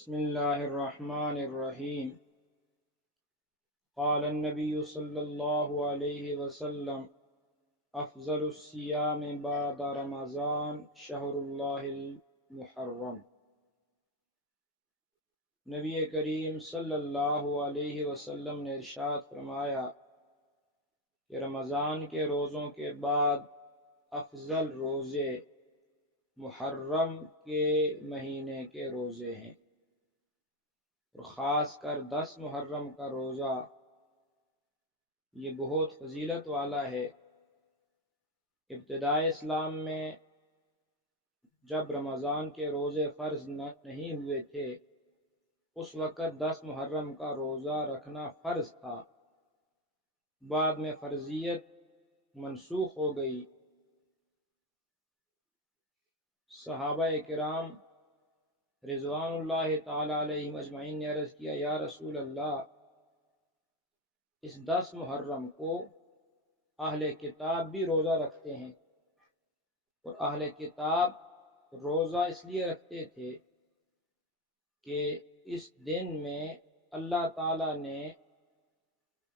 بسم اللہ الرحمن الرحیم۔ قال النبی صلی اللہ علیہ وسلم افضل الصیام بعد رمضان شہر اللہ المحرم۔ نبی کریم صلی اللہ علیہ وسلم نے ارشاد فرمایا کہ رمضان کے روزوں کے بعد افضل روزے محرم کے مہینے کے روزے ہیں، اور خاص کر 10 محرم کا روزہ یہ بہت فضیلت والا ہے۔ ابتدائے اسلام میں جب رمضان کے روزے فرض نہیں ہوئے تھے، اس وقت 10 محرم کا روزہ رکھنا فرض تھا۔ بعد میں فرضیت منسوخ ہو گئی۔ صحابہ کرام رضوان اللہ تعالی علیہم اجمعین نے عرض کیا، یا رسول اللہ، اس 10 محرم کو اہل کتاب بھی روزہ رکھتے ہیں، اور اہل کتاب روزہ اس لیے رکھتے تھے کہ اس دن میں اللہ تعالیٰ نے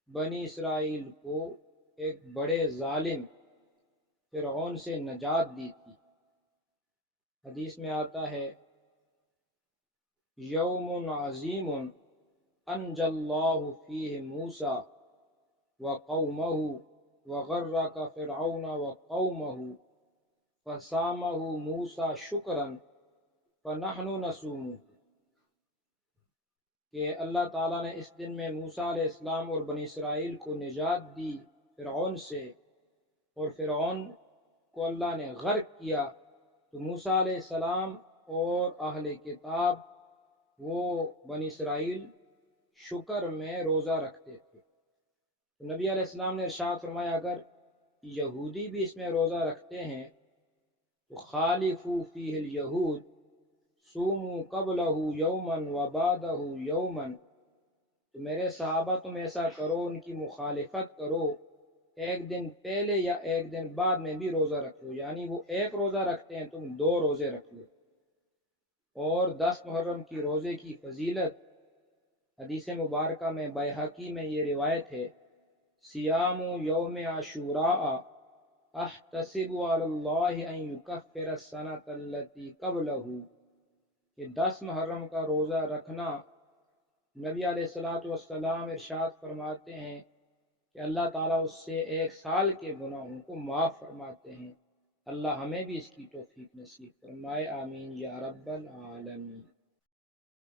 بنی اسرائیل کو ایک بڑے ظالم فرعون سے نجات دی تھی۔ حدیث میں آتا ہے، یوم عظیم انجى اللہ فیہ موسیٰ وقومہ وغرق فرعون وقومہ فصامہ موسیٰ شکرا فنحن نصومہ، کہ اللہ تعالیٰ نے اس دن میں موسیٰ علیہ السلام اور بنی اسرائیل کو نجات دی فرعون سے، اور فرعون کو اللہ نے غرق کیا، تو موسیٰ علیہ السلام اور اہل کتاب وہ بنی اسرائیل شکر میں روزہ رکھتے تھے۔ تو نبی علیہ السلام نے ارشاد فرمایا، اگر یہودی بھی اس میں روزہ رکھتے ہیں تو خالفوا فیہ الیہود صوموا قبلہ یوما وبعدہ یوما، تو میرے صحابہ تم ایسا کرو، ان کی مخالفت کرو، ایک دن پہلے یا ایک دن بعد میں بھی روزہ رکھ لو، یعنی وہ ایک روزہ رکھتے ہیں تم 2 روزے رکھ لو۔ اور 10 محرم کی روزے کی فضیلت حدیث مبارکہ میں بیہقی میں یہ روایت ہے، صیام یوم عاشوراء احتسب علی اللہ ان یکفر السنۃ التی قبلہ، کہ 10 محرم کا روزہ رکھنا، نبی علیہ الصلوۃ والسلام ارشاد فرماتے ہیں کہ اللہ تعالیٰ اس سے 1 سال کے گناہوں کو معاف فرماتے ہیں۔ اللہ ہمیں بھی اس کی توفیق نصیب فرمائے، آمین یا رب العالمین۔